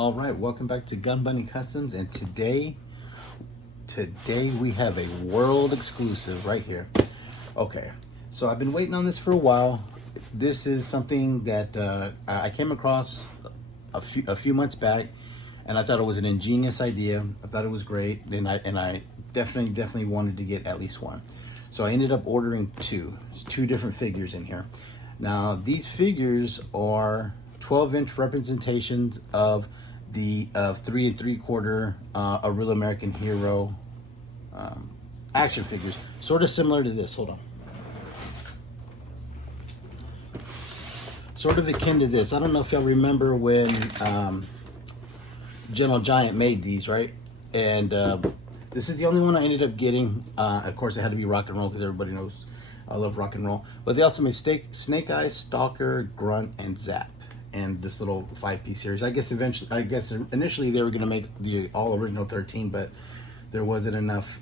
All right, welcome back to Gun Bunny Customs, and today we have a world exclusive right here. Okay, so I've been waiting on this for a while. This is something that I came across a few months back, and I thought it was an ingenious idea. I thought it was great, and I definitely wanted to get at least one. So I ended up ordering two different figures in here. Now these figures are 12-inch representations of the 3 3/4 A Real American Hero action figures, sort of similar to this. Hold on. Sort of akin to this. I don't know if y'all remember when General Giant made these, right? And this is the only one I ended up getting. Of course, it had to be rock and roll because everybody knows I love rock and roll. But they also made Snake Eyes, Stalker, Grunt, and Zap. And this little 5-piece series. I guess initially they were going to make the all original 13, but there wasn't enough.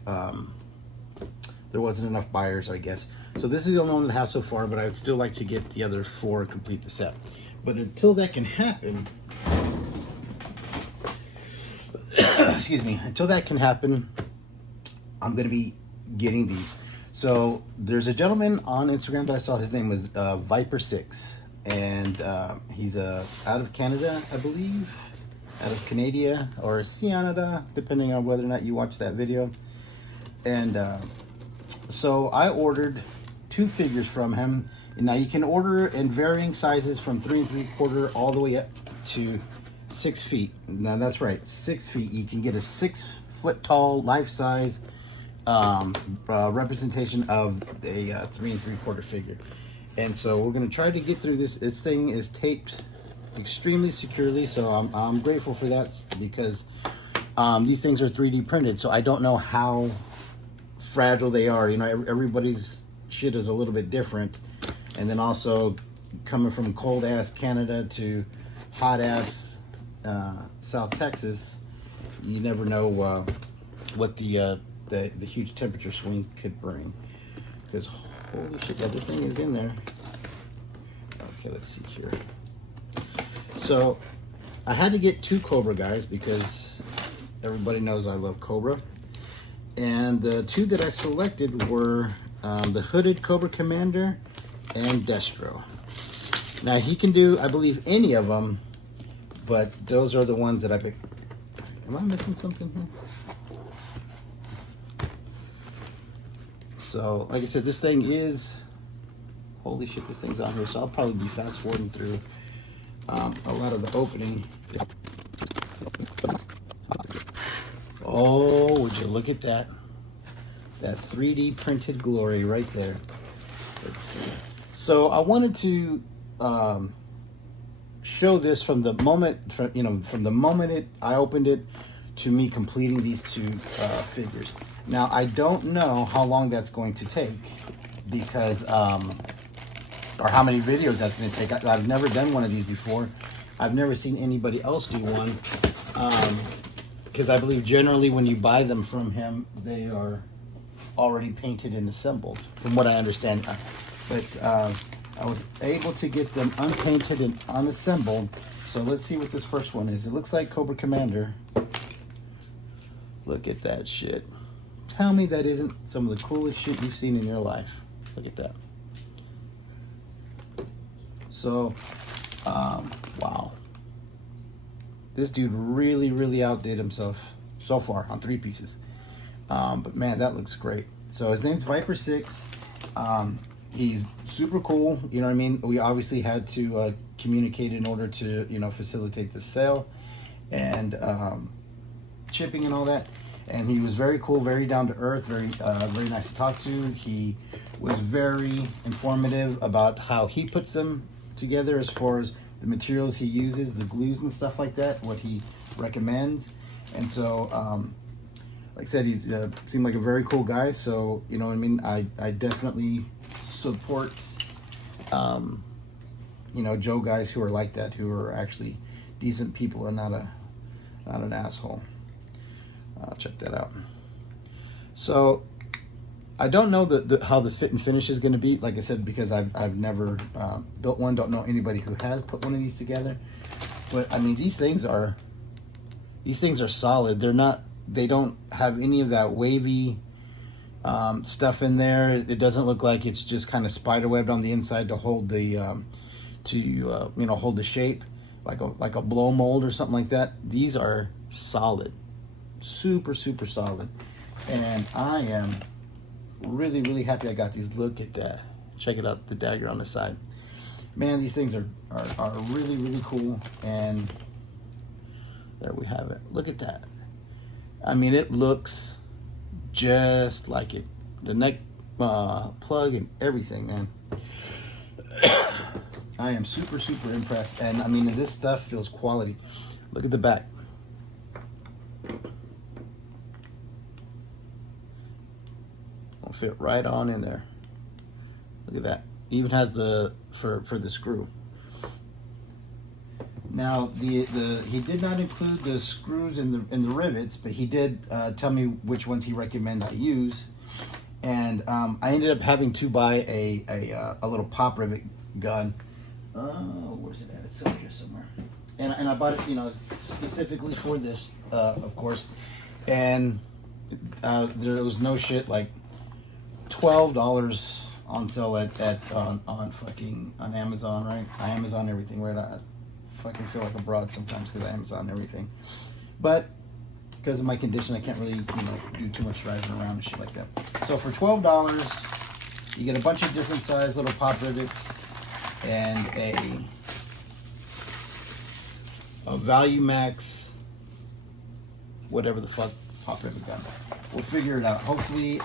There wasn't enough buyers, I guess. So this is the only one that I have so far, but I'd still like to get the other 4 and complete the set. But until that can happen, excuse me, until that can happen, I'm going to be getting these. So there's a gentleman on Instagram that I saw. His name was Viper6ix. And he's out of Canada, I believe, out of Canada or Canada, depending on whether or not you watch that video. And so I ordered 2 figures from him. And now you can order in varying sizes from 3 3/4 all the way up to 6 feet. Now that's right, 6 feet. You can get a 6-foot tall, life-size representation of a 3 3/4 figure. And so we're going to try to get through this. This thing is taped extremely securely, so I'm grateful for that, because these things are 3D printed, so I don't know how fragile they are. You know, everybody's shit is a little bit different. And then also coming from cold-ass Canada to hot-ass South Texas, you never know what the huge temperature swing could bring. Because holy shit, yeah, this thing is in there. Okay, let's see here. So I had to get 2 Cobra guys because everybody knows I love Cobra. And the 2 that I selected were the Hooded Cobra Commander and Destro. Now he can do, I believe, any of them, but those are the ones that I picked. Am I missing something here? So, like I said, this thing is, holy shit, this thing's on here. So I'll probably be fast forwarding through a lot of the opening. Oh, would you look at that? That 3D printed glory right there. Let's see. So I wanted to show this from the moment, I opened it to me completing these 2 figures. Now, I don't know how long that's going to take, because, or how many videos that's going to take. I've never done one of these before. I've never seen anybody else do one, because I believe generally when you buy them from him, they are already painted and assembled, from what I understand. But I was able to get them unpainted and unassembled. So let's see what this first one is. It looks like Cobra Commander. Look at that shit. Tell me that isn't some of the coolest shit you've seen in your life. Look at that. So, wow. This dude really outdid himself so far on 3 pieces. But man, that looks great. So his name's Viper6ix. He's super cool. You know what I mean? We obviously had to communicate in order to, facilitate the sale and shipping and all that. And he was very cool, very down to earth, very nice to talk to. He was very informative about how he puts them together, as far as the materials he uses, the glues and stuff like that, what he recommends. And so, like I said, he seemed like a very cool guy. So, you know what I mean? I definitely support, Joe guys who are like that, who are actually decent people and not an asshole. I'll check that out. So I don't know how the fit and finish is going to be, like I said, because I've never built one. Don't know anybody who has put one of these together. But I mean, these things are these things are solid. They don't have any of that wavy stuff in there. It doesn't look like it's just kind of spiderwebbed on the inside to hold the hold the shape like a blow mold or something like that. These are solid, super solid, and I am really happy I got these. Look at that. Check it out, the dagger on the side. Man, these things are really cool. And there we have it. Look at that. I mean, it looks just like it. The neck plug and everything, man. I am super impressed. And I mean, this stuff feels quality. Look at the back. Will fit right on in there. Look at that. Even has the for the screw. Now he did not include the screws and the rivets, but he did tell me which ones he recommended I use, and I ended up having to buy a little pop rivet gun. Where's it at? It's over here somewhere. And I bought it, you know, specifically for this, of course. And there was no shit like $12 on sale on Amazon, right? I Amazon everything, right? I fucking feel like a broad sometimes because I Amazon everything. But because of my condition, I can't really, you know, do too much driving around and shit like that. So for $12, you get a bunch of different size little pop rivets and a Value Max, whatever the fuck pop rivet gun. We'll figure it out. Hopefully,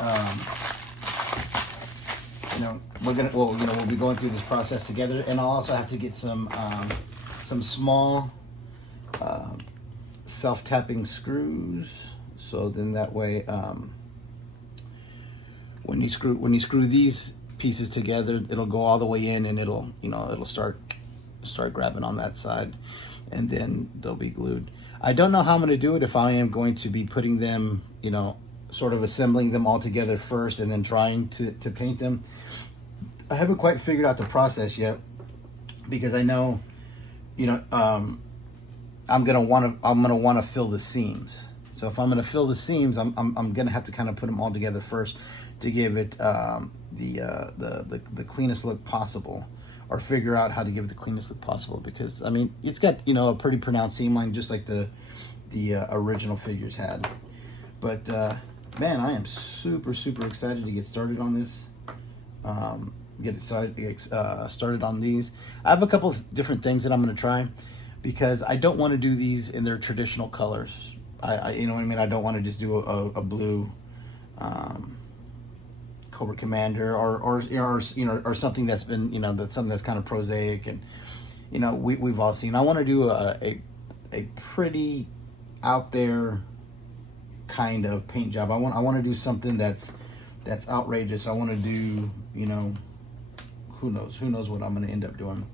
you know, we'll be going through this process together, and I'll also have to get some small self-tapping screws. So then that way, when you screw these pieces together, it'll go all the way in, and it'll start grabbing on that side, and then they'll be glued. I don't know how I'm going to do it, if I am going to be putting them, you know, sort of assembling them all together first and then trying to paint them. I haven't quite figured out the process yet, because I know, you know, I'm gonna want to fill the seams. So if I'm gonna fill the seams, I'm gonna have to kind of put them all together first to give it the cleanest look possible, or figure out how to give it the cleanest look possible. Because I mean, it's got, you know, a pretty pronounced seam line, just like the original figures had. But man, I am super excited to get started on this. Get started on these. I have a couple of different things that I'm going to try, because I don't want to do these in their traditional colors. I you know what I mean? I don't want to just do a blue Cobra Commander or something that's been, you know, that's something that's kind of prosaic, and you know, we've all seen. I want to do a pretty out there kind of paint job. I want to do something that's outrageous. I want to do, you know, who knows what I'm going to end up doing.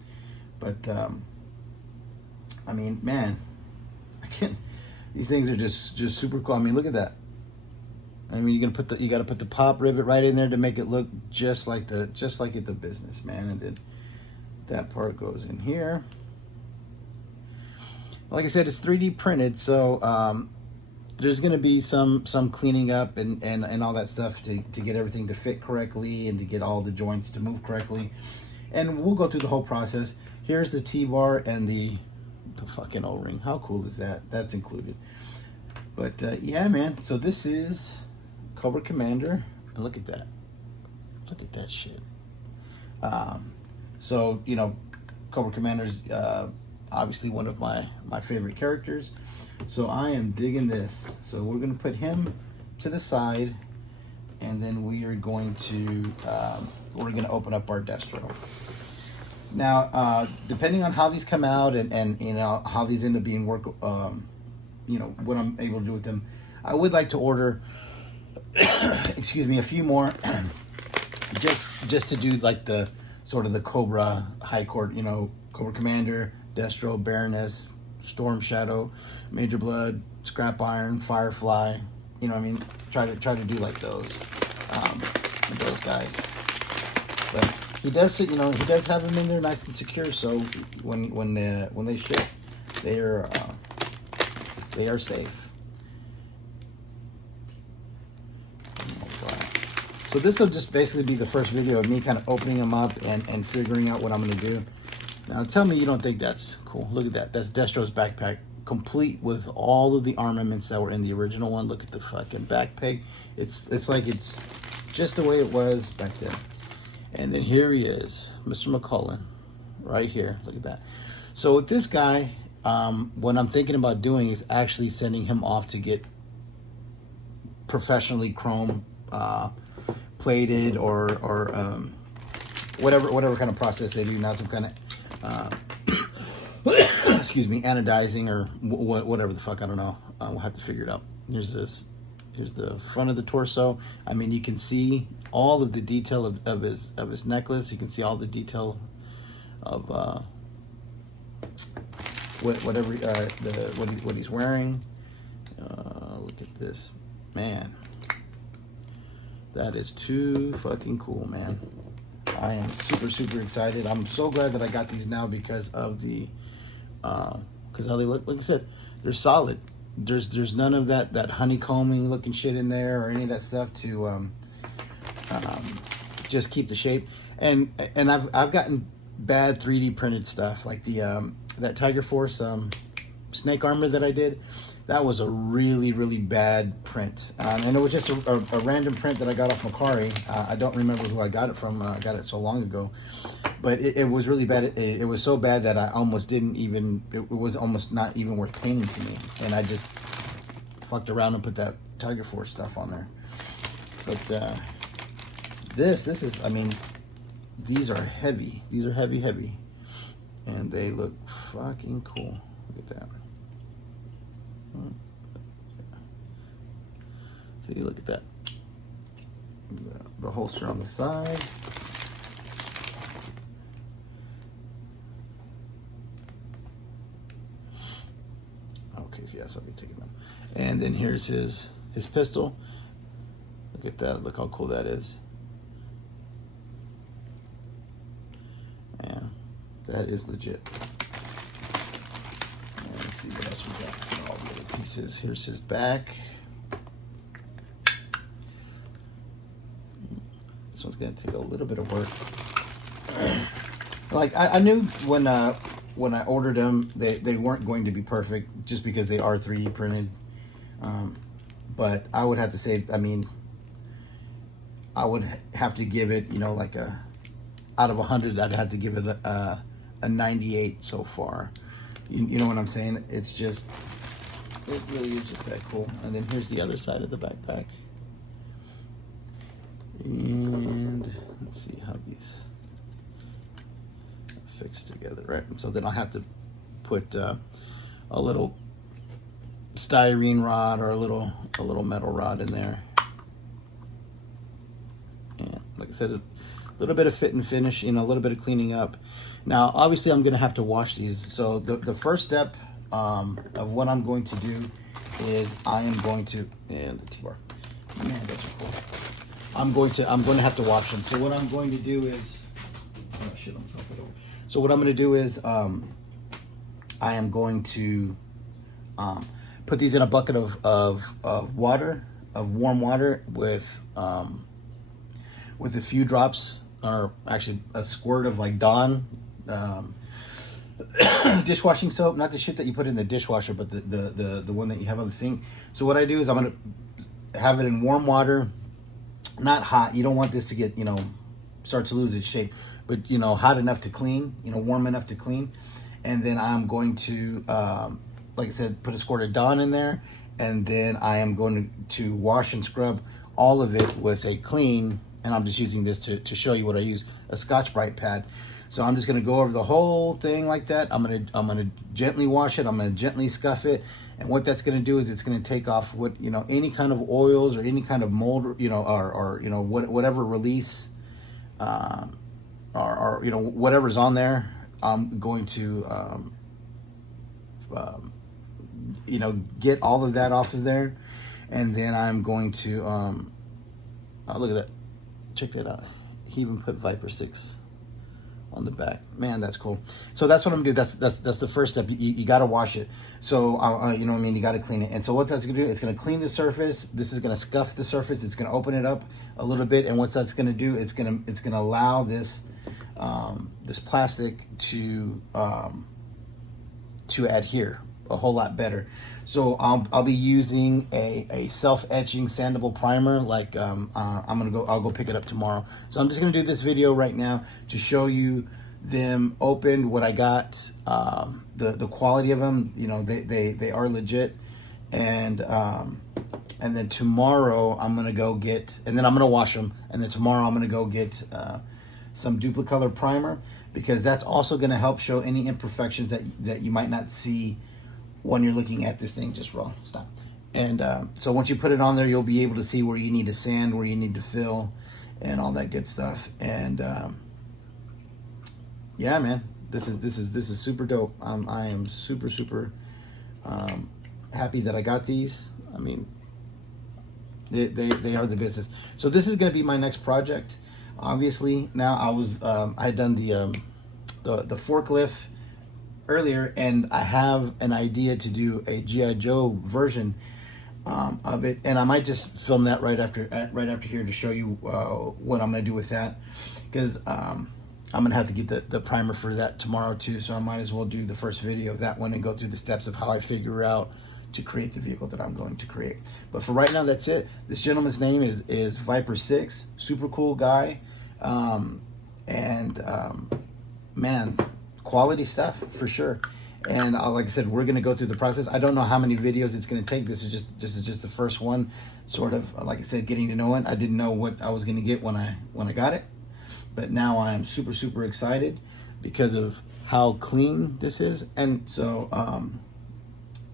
But I mean, man, these things are just super cool. I mean, look at that. I mean, you got to put the pop rivet right in there to make it look just like the business, man. And then that part goes in here. Like I said, it's 3D printed, so there's going to be some cleaning up and all that stuff to get everything to fit correctly and to get all the joints to move correctly. And we'll go through the whole process. Here's the T-bar and the fucking O-ring. How cool is that? That's included. But yeah, man. So this is Cobra Commander. And look at that. Look at that shit. So, you know, Cobra Commander's obviously one of my favorite characters. So I am digging this. So we're going to put him to the side, and then we are going to open up our Destro. Now, depending on how these come out and you know, how these end up being you know, what I'm able to do with them, I would like to order excuse me, a few more just to do like the sort of the Cobra high court, you know, Cobra Commander, Destro, Baroness, Storm Shadow, Major Blood, Scrap Iron, Firefly. You know what I mean? Try to do like those guys. But he does, you know, he does have them in there nice and secure. So when they ship, they're They are safe. So this will just basically be the first video of me kind of opening them up and figuring out what I'm going to do. Now tell me you don't think that's cool. Look at that. That's Destro's backpack, complete with all of the armaments that were in the original one. Look at the fucking backpack. It's like it's just the way it was back then. And then here he is, Mr. McCullen, right here. Look at that. So with this guy, what I'm thinking about doing is actually sending him off to get professionally chrome plated or whatever kind of process they do now, some kind of excuse me, anodizing or whatever the fuck, I don't know. We'll have to figure it out. Here's the front of the torso. I mean, you can see all of the detail of his necklace. You can see all the detail of what he's wearing. Look at this, man. That is too fucking cool, man. I am super excited. I'm so glad that I got these now because of the because how they look. Like I said, they're solid. There's none of that honeycombing looking shit in there or any of that stuff to just keep the shape. And I've gotten bad 3D printed stuff like the that Tiger Force snake armor that I did. That was a really bad print, and it was just a random print that I got off Macari. I don't remember who I got it from. I got it so long ago, but it was really bad. It was so bad that I almost didn't even. It was almost not even worth painting to me, and I just fucked around and put that Tiger Force stuff on there. But this is. I mean, these are heavy. These are heavy, and they look fucking cool. Look at that. See, look at that. The holster on the side. Okay, so yes, I'll be taking them. And then here's his pistol. Look at that. Look how cool that is. Yeah, that is legit. Let's see what else we got. All the other pieces. Here's his back. This one's gonna take a little bit of work. Like I knew when I ordered them, they weren't going to be perfect just because they are 3D printed. But I would have to say, I mean, I would have to give it, you know, like out of 100, I'd have to give it a 98 so far. You know what I'm saying? It's just, it really is just that cool. And then here's the other side of the backpack. And let's see how these fix together, right? So then I'll have to put a little styrene rod or a little metal rod in there. And like I said, a little bit of fit and finish, you know, a little bit of cleaning up. Now, obviously, I'm going to have to wash these. So the first step of what I'm going to do is I am going to, and the T-bar, man, that's cool. I'm going to have to wash them. So what I'm going to do is, oh shit, I'm gonna put it over. So what I'm going to do is, I am going to put these in a bucket of water, of warm water, with a few drops, or actually a squirt of like Dawn dishwashing soap, not the shit that you put in the dishwasher, but the one that you have on the sink. So what I do is I'm going to have it in warm water. Not hot. You don't want this to get, you know, start to lose its shape, but, you know, hot enough to clean, you know, warm enough to clean. And then I'm going to, like I said, put a squirt of Dawn in there. And then I am going to wash and scrub all of it with a clean, and I'm just using this to show you what I use, a Scotch-Brite pad. So I'm just going to go over the whole thing like that. I'm going to gently wash it. I'm going to gently scuff it. And what that's going to do is it's going to take off what, you know, any kind of oils or any kind of mold, you know, or you know, whatever release, or you know, whatever's on there. I'm going to, you know, get all of that off of there. And then I'm going to, oh, look at that. Check that out. He even put Viper6ix on the back. Man, that's cool. So that's what I'm gonna do. That's the first step. You got to wash it. So you know what I mean. You got to clean it. And so what that's gonna do, it's gonna clean the surface. This is gonna scuff the surface. It's gonna open it up a little bit. And what that's gonna do, it's gonna allow this this plastic to adhere a whole lot better. So I'll be using a self-etching sandable primer. Like I'll go pick it up tomorrow. So I'm just gonna do this video right now to show you them opened, what I got, the quality of them. You know, they are legit. And then tomorrow I'm gonna go get, and then I'm gonna wash them, and then tomorrow I'm gonna go get some Duplicolor primer, because that's also gonna help show any imperfections that you might not see when you're looking at this thing just raw. Stop. And so once you put it on there, you'll be able to see where you need to sand, where you need to fill, and all that good stuff. And yeah, man, this is super dope. I am super happy that I got these. I mean, they are the business. So this is going to be my next project. Obviously, now I had done the forklift earlier, and I have an idea to do a G.I. Joe version of it, and I might just film that right after here to show you what I'm gonna do with that, because I'm gonna have to get the primer for that tomorrow too. So I might as well do the first video of that one and go through the steps of how I figure out to create the vehicle that I'm going to create. But for right now, that's it. This gentleman's name is Viper6ix. Super cool guy, man, quality stuff for sure. And like I said, we're gonna go through the process. I don't know how many videos it's gonna take. This is just the first one, sort of, like I said, getting to know it. I didn't know what I was gonna get when I got it, but now I am super excited because of how clean this is. And so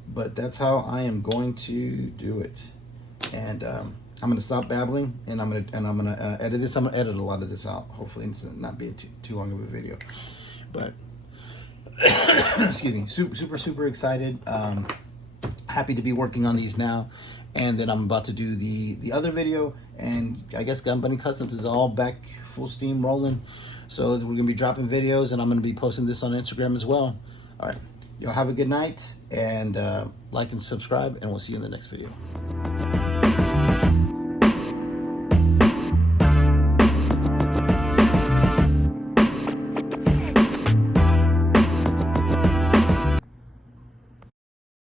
but that's how I am going to do it. And I'm gonna stop babbling, and I'm gonna edit this. I'm gonna edit a lot of this out, hopefully it's not be too long of a video. But excuse me, super excited. Happy to be working on these now. And then I'm about to do the other video, and I guess Gun Bunny Customs is all back full steam rolling. So we're gonna be dropping videos, and I'm gonna be posting this on Instagram as well. All right, y'all have a good night, and like and subscribe, and we'll see you in the next video.